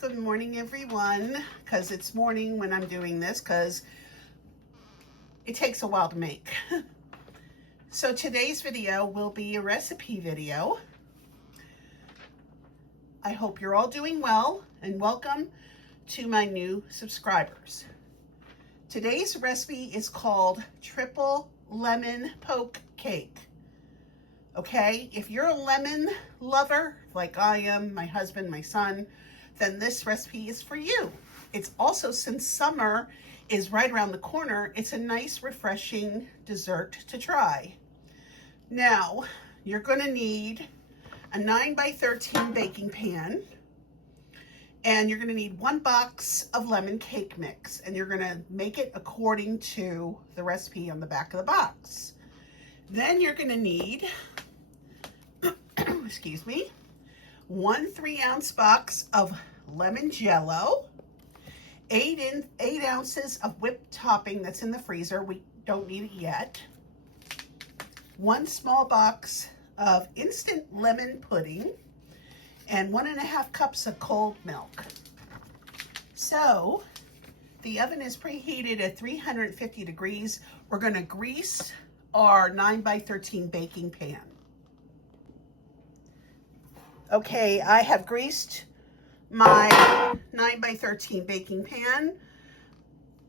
Good morning everyone, because it's morning when I'm doing this because it takes a while to make. So today's video will be a recipe video. I hope you're all doing well and welcome to my new subscribers. Today's recipe is called triple lemon poke cake. Okay, if you're a lemon lover like I am, my husband, my son, then this recipe is for you. It's also, since summer is right around the corner, it's a nice refreshing dessert to try. Now, you're gonna need a 9x13 baking pan, and you're gonna need 1 box of lemon cake mix, and you're gonna make it according to the recipe on the back of the box. Then you're gonna need, excuse me, 1 3-ounce box of lemon Jell-O, 8 ounces of whipped topping that's in the freezer. We don't need it yet. 1 small box of instant lemon pudding, and 1.5 cups of cold milk. So the oven is preheated at 350 degrees. We're going to grease our 9x13 baking pan. Okay, I have greased my 9x13 baking pan.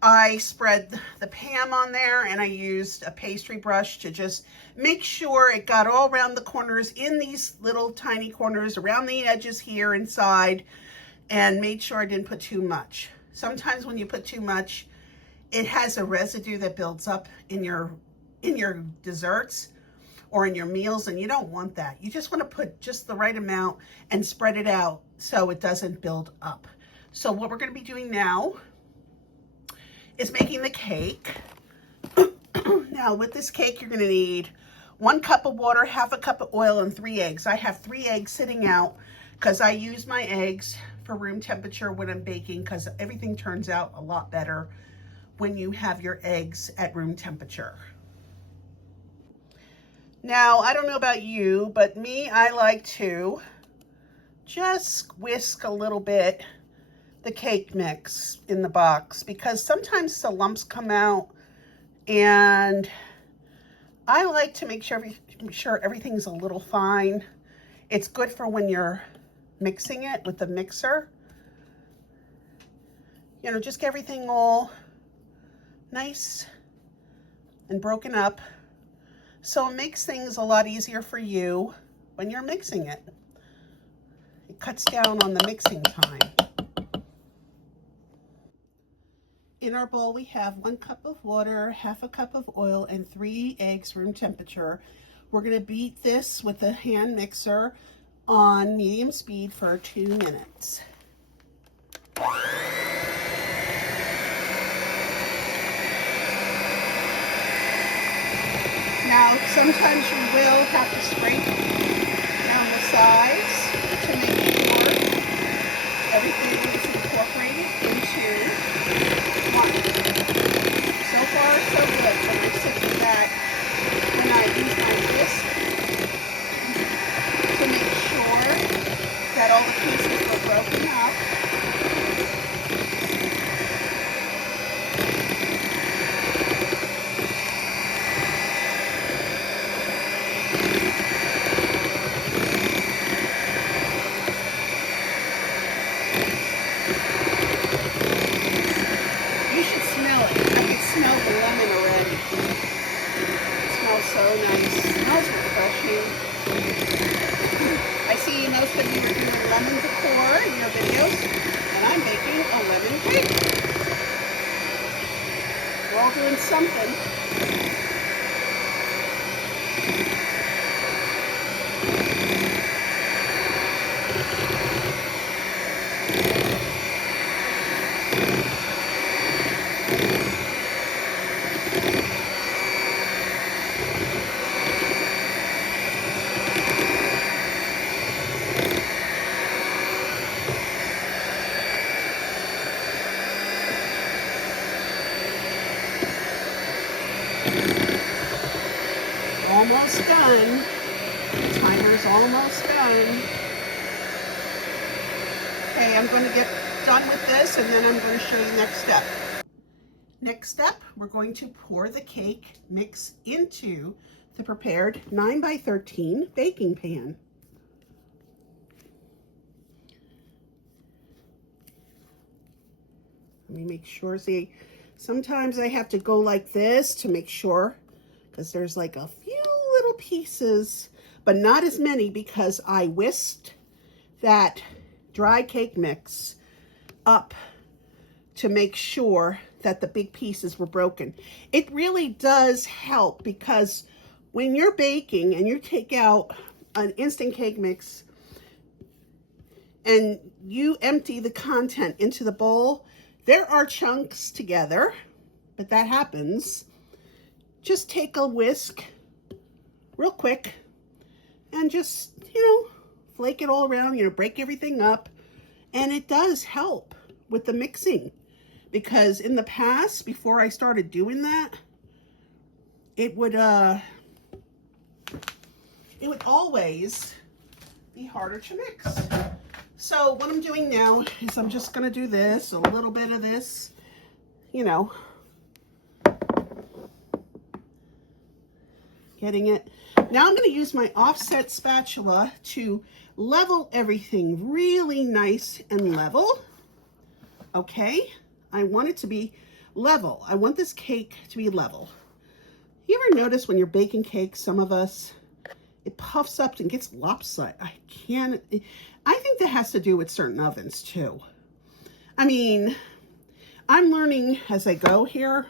I spread the Pam on there, and I used a pastry brush to just make sure it got all around the corners, in these little tiny corners, around the edges here inside, and made sure I didn't put too much. Sometimes when you put too much, it has a residue that builds up in your desserts or in your meals, and you don't want that. You just want to put just the right amount and spread it out so it doesn't build up. So what we're going to be doing now is making the cake. Now with this cake, you're going to need 1 cup of water, 1/2 cup of oil, and 3 eggs. I have 3 eggs sitting out because I use my eggs for room temperature when I'm baking, because everything turns out a lot better when you have your eggs at room temperature. Now, I don't know about you, but me, I like to just whisk a little bit the cake mix in the box, because sometimes the lumps come out, and I like to make sure everything's a little fine. It's good for when you're mixing it with the mixer. You know, just get everything all nice and broken up, so it makes things a lot easier for you when you're mixing it. It cuts down on the mixing time. In our bowl, we have 1 cup of water, 1/2 cup of oil, and 3 eggs room temperature. We're going to beat this with a hand mixer on medium speed for 2 minutes. Now, sometimes you will have to scrape down the sides to make sure everything is incorporated into one. So far, so good. When I sit back, when I use my whisk to make sure that all the pieces are broken up. So nice. It smells refreshing. I see most of you are doing lemon decor in your videos, and I'm making a lemon cake. We're all doing something. Almost done. The timer's almost done. Okay, I'm going to get done with this and then I'm going to show you next step. Next step, we're going to pour the cake mix into the prepared 9x13 baking pan. Let me make sure, see, sometimes I have to go like this to make sure, because there's like a few little pieces, but not as many because I whisked that dry cake mix up to make sure that the big pieces were broken. It really does help because when you're baking and you take out an instant cake mix and you empty the content into the bowl, there are chunks together, but that happens. Just take a whisk real quick and just, flake it all around, break everything up. And it does help with the mixing because in the past, before I started doing that, it would always be harder to mix. So what I'm doing now is I'm just going to do this, a little bit of this, getting it. Now I'm going to use my offset spatula to level everything really nice and level. Okay, I want it to be level. I want this cake to be level. You ever notice when you're baking cakes, some of us, it puffs up and gets lopsided? I think that has to do with certain ovens too. I mean, I'm learning as I go here.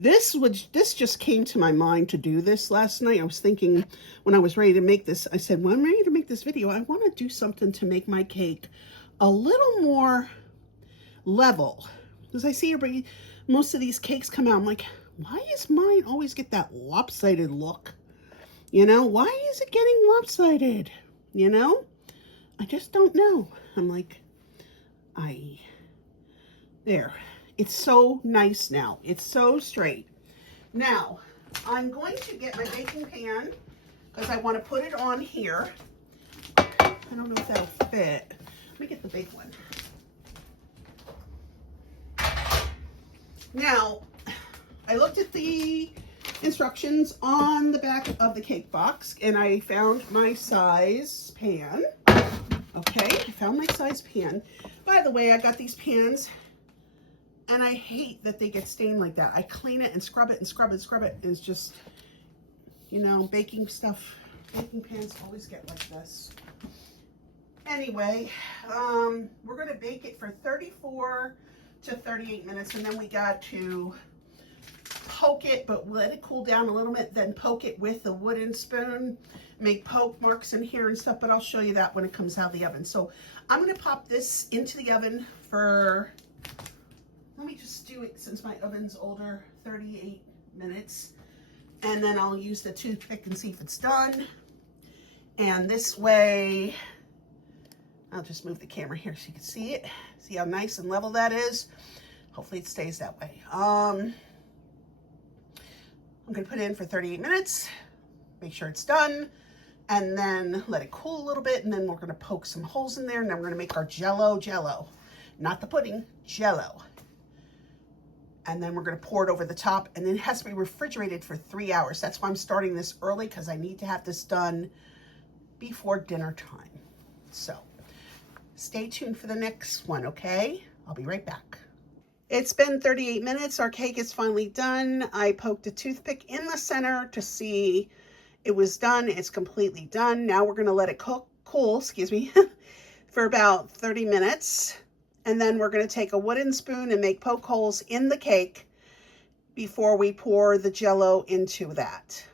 This just came to my mind to do this last night. I was thinking when I was ready to make this, I said, when I'm ready to make this video, I want to do something to make my cake a little more level. Because I see most of these cakes come out, I'm like, why does mine always get that lopsided look? Why is it getting lopsided? I just don't know. I'm like, there. It's so nice now. It's so straight. Now, I'm going to get my baking pan because I want to put it on here. I don't know if that'll fit. Let me get the big one. Now, I looked at the instructions on the back of the cake box and I found my size pan. Okay, I found my size pan. By the way, I got these pans and I hate that they get stained like that. I clean it and scrub it and scrub it and scrub it. It's just, baking stuff, baking pans always get like this. Anyway, we're going to bake it for 34 to 38 minutes and then we got to poke it, but let it cool down a little bit, then poke it with a wooden spoon, make poke marks in here and stuff, but I'll show you that when it comes out of the oven. So I'm going to pop this into the oven for, let me just do it since my oven's older, 38 minutes, and then I'll use the toothpick and see if it's done. And this way, I'll just move the camera here so you can see it. See how nice and level that is? Hopefully it stays that way. I'm going to put it in for 38 minutes, make sure it's done, and then let it cool a little bit, and then we're going to poke some holes in there, and then we're going to make our Jello, not the pudding, Jello. And then we're going to pour it over the top, and then it has to be refrigerated for 3 hours. That's why I'm starting this early, because I need to have this done before dinner time. So stay tuned for the next one, okay? I'll be right back. It's been 38 minutes. Our cake is finally done. I poked a toothpick in the center to see it was done. It's completely done. Now we're going to let it cool, for about 30 minutes. And then we're going to take a wooden spoon and make poke holes in the cake before we pour the Jell-O into that.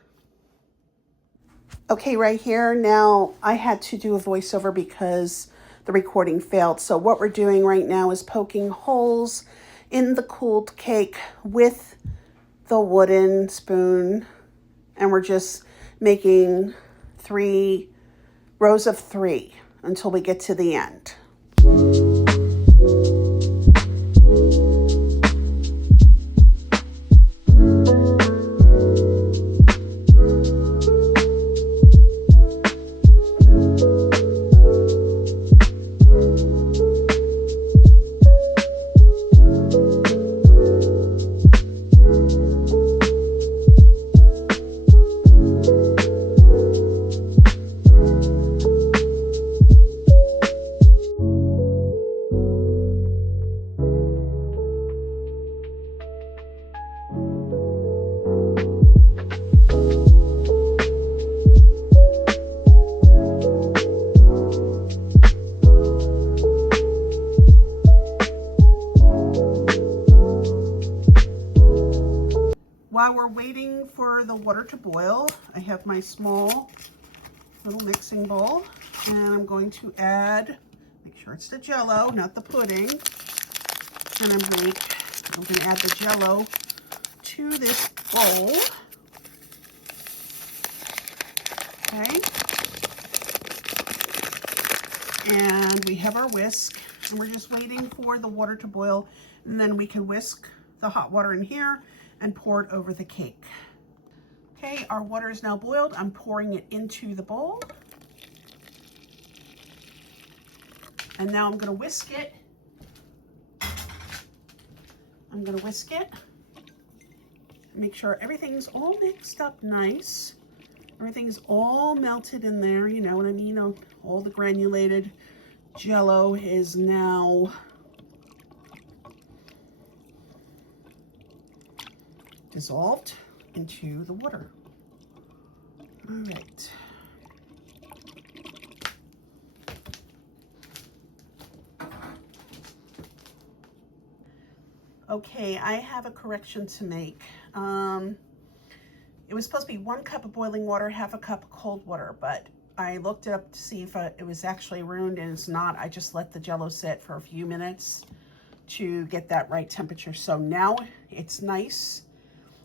Okay, right here, now I had to do a voiceover because the recording failed. So what we're doing right now is poking holes in the cooled cake with the wooden spoon. And we're just making 3 rows of 3 until we get to the end. the water to boil. I have my small little mixing bowl, and I'm going to add, make sure it's the Jell-O, not the pudding. And I'm going to add the Jell-O to this bowl. Okay. And we have our whisk, and we're just waiting for the water to boil, and then we can whisk the hot water in here and pour it over the cake. Okay, our water is now boiled. I'm pouring it into the bowl. And now I'm going to whisk it. I'm going to whisk it. Make sure everything's all mixed up nice. Everything's all melted in there, you know what I mean? All the granulated Jell-O is now dissolved into the water. All right. Okay, I have a correction to make. It was supposed to be 1 cup of boiling water, half a cup of cold water, but I looked it up to see if it was actually ruined, and it's not. I just let the Jell-O sit for a few minutes to get that right temperature. So now it's nice.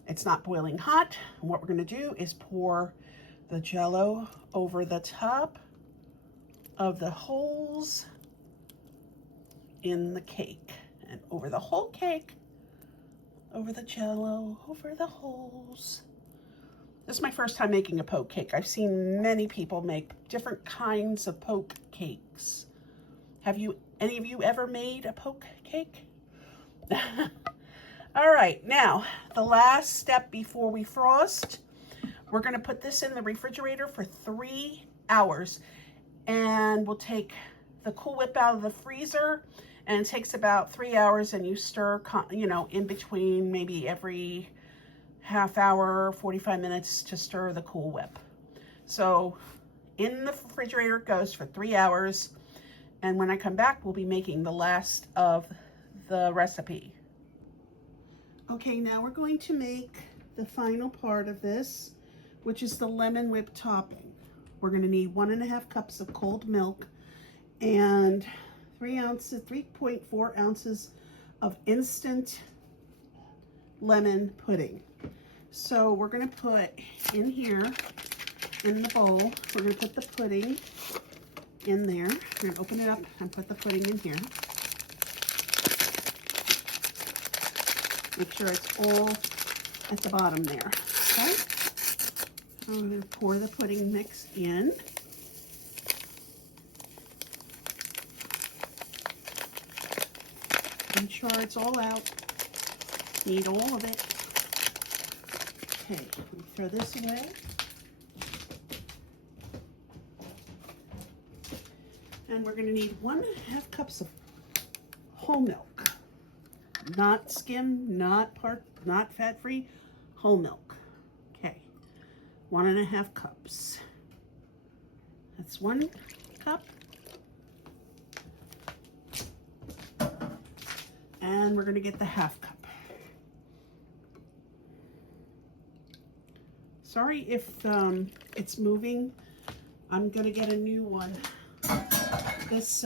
It's not boiling hot. And what we're gonna do is pour the Jell-O over the top of the holes in the cake, and over the whole cake, over the Jell-O, over the holes. This is my first time making a poke cake. I've seen many people make different kinds of poke cakes. Have any of you ever made a poke cake? All right, now the last step before we frost, we're gonna put this in the refrigerator for 3 hours, and we'll take the Cool Whip out of the freezer, and it takes about 3 hours, and you stir, you know, in between, maybe every half hour, 45 minutes to stir the Cool Whip. So in the refrigerator it goes for 3 hours, and when I come back, we'll be making the last of the recipe. Okay, now we're going to make the final part of this, which is the lemon whip topping. We're going to need 1.5 cups of cold milk and 3.4 ounces of instant lemon pudding. So we're going to put in here, in the bowl, we're going to put the pudding in there. We're going to open it up and put the pudding in here. Make sure it's all at the bottom there, okay? I'm going to pour the pudding mix in. Make sure it's all out. Need all of it. Okay, throw this away. And we're going to need 1.5 cups of whole milk. Not skim, not fat-free, whole milk. Okay, 1.5 cups. That's 1 cup. And we're going to get the half cup. Sorry if it's moving. I'm going to get a new one. This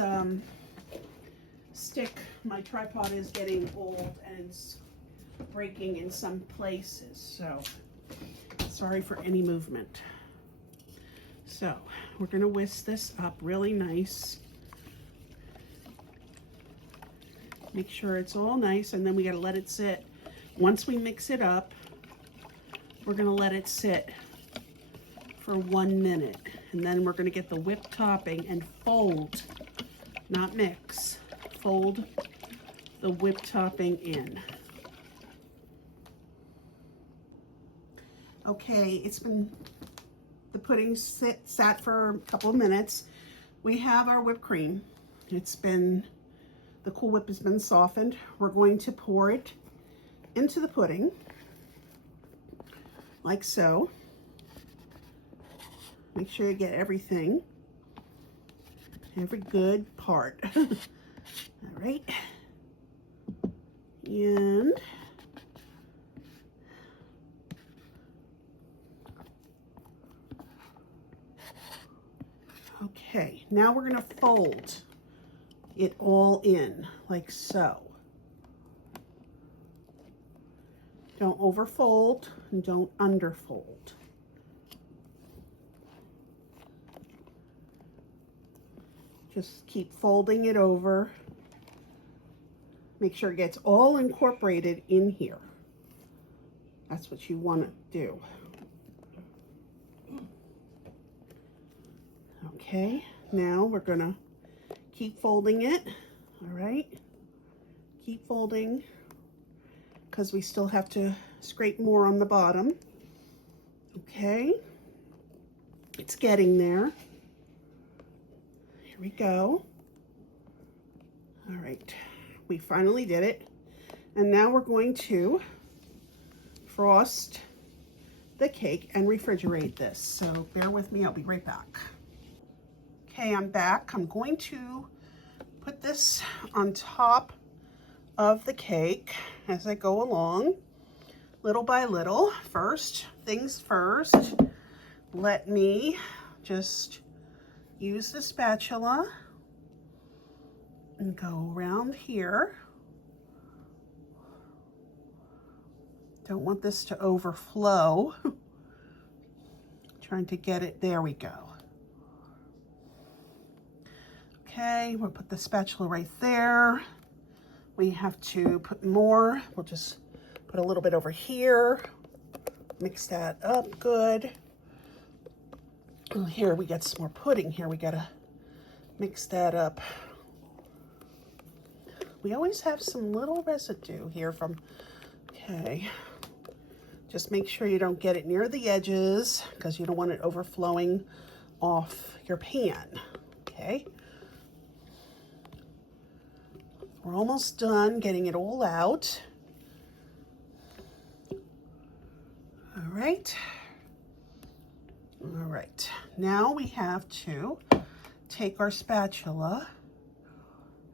stick, my tripod is getting old and it's breaking in some places. So sorry for any movement. So we're going to whisk this up really nice. Make sure it's all nice, and then we got to let it sit. Once we mix it up, we're going to let it sit for 1 minute, and then we're going to get the whipped topping and fold, not mix, fold the whipped topping in. Okay, the pudding sat for a couple of minutes. We have our whipped cream. The Cool Whip has been softened. We're going to pour it into the pudding, like so. Make sure you get everything, every good part. All right. And Okay, now we're going to fold it all in like so. Don't overfold and don't underfold. Just keep folding it over. Make sure it gets all incorporated in here. That's what you want to do. Okay, now we're going to keep folding it. All right, keep folding because we still have to scrape more on the bottom. Okay, it's getting there. Here we go. All right, we finally did it. And now we're going to frost the cake and refrigerate this. So bear with me, I'll be right back. Okay, I'm back. I'm going to put this on top of the cake as I go along, little by little. First things first, let me just use the spatula and go around here. Don't want this to overflow. Trying to get it, there we go. Okay, we'll put the spatula right there. We have to put more. We'll just put a little bit over here. Mix that up good. Oh, here we got some more pudding here. We gotta mix that up. We always have some little residue here from, okay. Just make sure you don't get it near the edges because you don't want it overflowing off your pan, okay? We're almost done getting it all out. All right. All right, now we have to take our spatula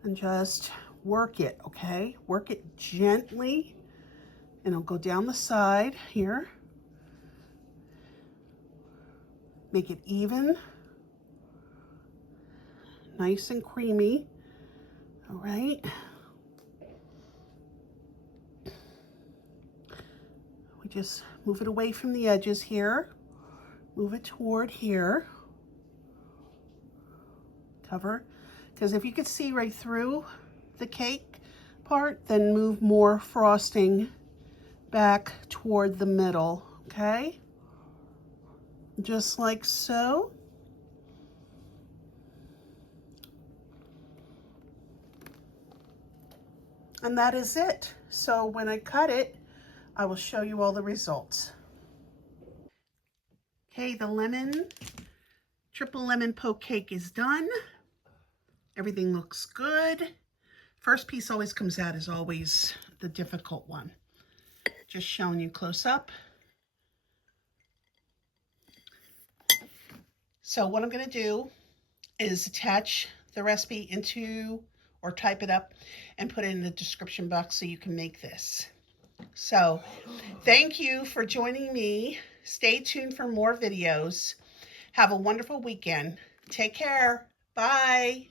and just work it, okay? Work it gently, and it'll go down the side here. Make it even, nice and creamy, all right? We just move it away from the edges here. Move it toward here. Cover, because if you could see right through the cake part, then move more frosting back toward the middle, okay? Just like so. And that is it. So when I cut it, I will show you all the results. Okay, the triple lemon poke cake is done. Everything looks good. First piece always comes out is always the difficult one. Just showing you close up. So what I'm gonna do is attach the recipe into, or type it up and put it in the description box so you can make this. So thank you for joining me. Stay tuned for more videos. Have a wonderful weekend. Take care. Bye.